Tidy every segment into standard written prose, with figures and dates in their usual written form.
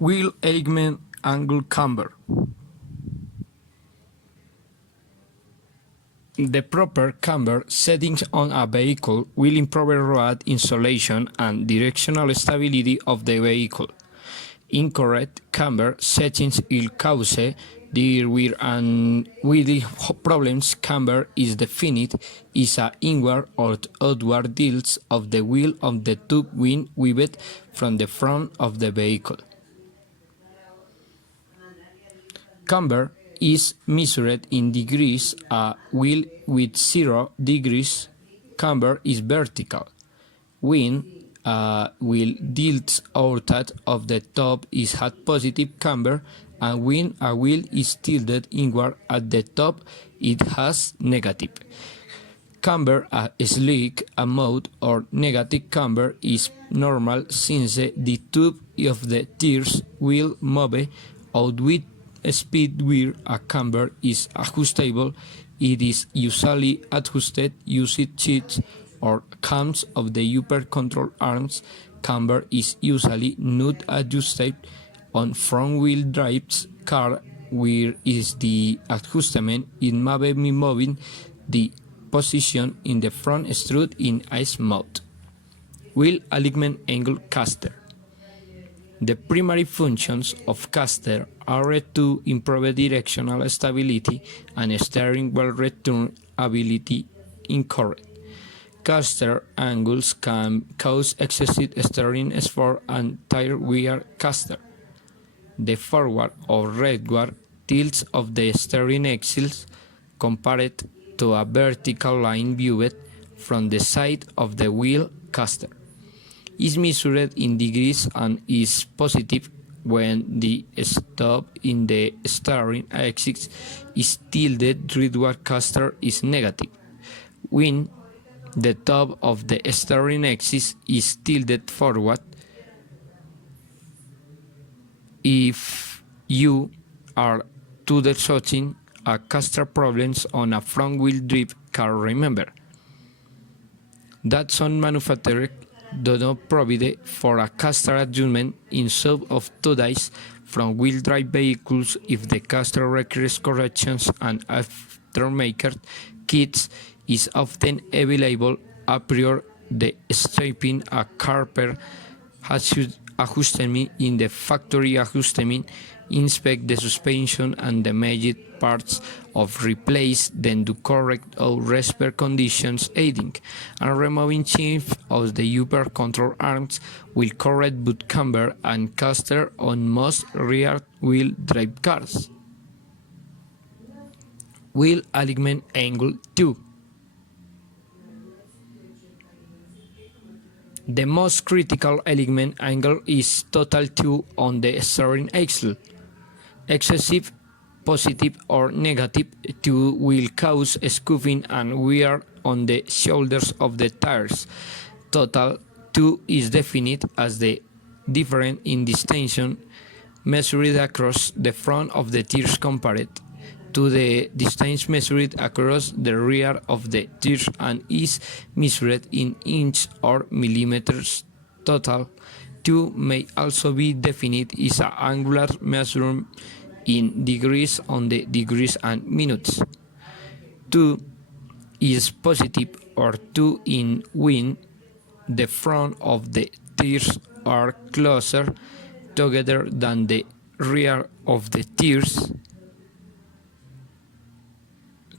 Wheel alignment angle camber. The proper camber settings on a vehicle will improve road insulation and directional stability of the vehicle. Incorrect camber settings will cause the wear and wheel problems. Camber is defined as a inward or outward tilt of the wheel of the tube when weaved from the front of the vehicle. Camber is measured in degrees. A wheel with 0 degrees camber is vertical. When a wheel tilts outside of the top is had positive camber, and when a wheel is tilted inward at the top it has negative. Camber, a slick, a mode, or negative camber is normal since the tube of the tires will move out with speed. Where a camber is adjustable, it is usually adjusted using sheets or cams of the upper control arms. Camber is usually not adjusted on front-wheel drive car, where is the adjustment in moving the position in the front strut in ice mode. Wheel alignment angle caster. The primary functions of caster are to improve directional stability and steering wheel return ability. Incorrect caster angles can cause excessive steering effort and tire wear. Caster. The forward or rearward tilts of the steering axles compared to a vertical line viewed from the side of the wheel. Caster is measured in degrees and is positive when the stop in the steering axis is tilted. Rearward caster is negative when the top of the steering axis is tilted forward. If you are troubleshooting a caster problems on a front-wheel drive car, remember that some manufacturers do not provide for a caster adjustment in some of today's front-wheel drive vehicles. If the caster requires corrections, and aftermarket kits is often available. A priori, the striping a carper adjustment in the factory adjustment, inspect the suspension and the major parts of replace, then do correct all repair conditions, aiding and removing chief of the upper control arms will correct both camber and caster on most rear wheel drive cars. Wheel alignment angle 2. The most critical alignment angle is total 2 on the steering axle. Excessive positive or negative 2 will cause scuffing and wear on the shoulders of the tires. Total 2 is defined as the difference in distance measured across the front of the tires compared to the distance measured across the rear of the tires and is measured in inches or millimeters. Total 2 may also be defined as an angular measurement in degrees on the degrees and minutes. 2 is positive or 2 in when the front of the tires are closer together than the rear of the tires.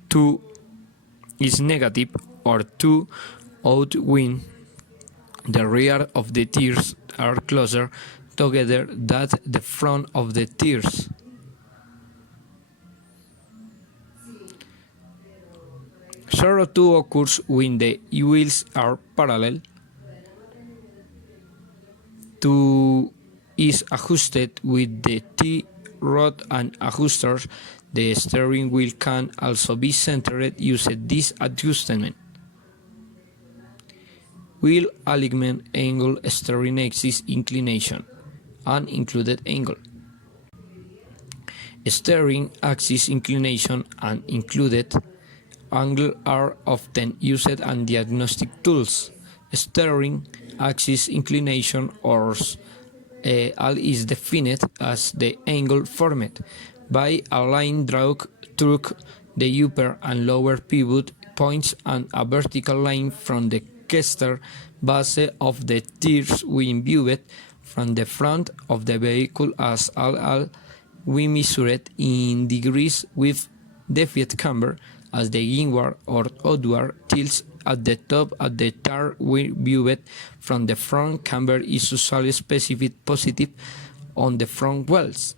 2 is negative or 2 out when the rear of the tires are closer together than the front of the tires. Zero 2 occurs when the wheels are parallel. 2 is adjusted with the T-rod and adjusters. The steering wheel can also be centered using this adjustment. Wheel alignment angle, steering axis inclination, unincluded angle. Steering axis inclination and included angle are often used in diagnostic tools. Steering axis inclination or Al is defined as the angle formed by a line drawn through the upper and lower pivot points and a vertical line from the caster base of the tires when viewed from the front of the vehicle as al we measured in degrees with deviate camber as the inward or outward tilts at the top of the tire when viewed from the front. Camber is usually specified positive on the front wheels.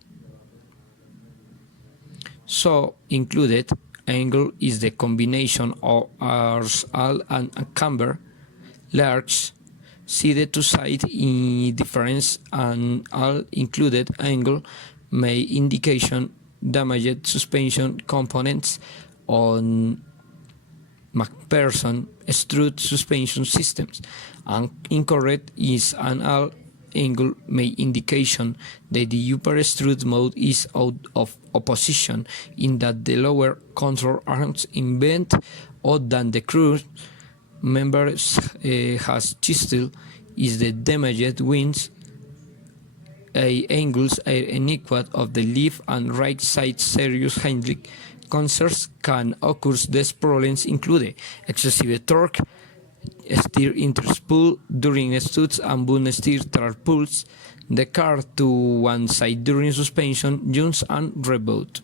So included angle is the combination of al and camber. Large see the two sides in difference, and al included angle may indication damaged suspension components on McPherson strut suspension systems, and incorrect is an al angle may indication that the upper strut mode is out of opposition, in that the lower control arms in bent or than the crew member has chisel is the damaged wings. Angles are inequal of the left and right side. Serious handling concerns can occur. These problems include excessive torque, steer interspool during struts and boom steer tire pulls, the car to one side during suspension, jumps and reboot.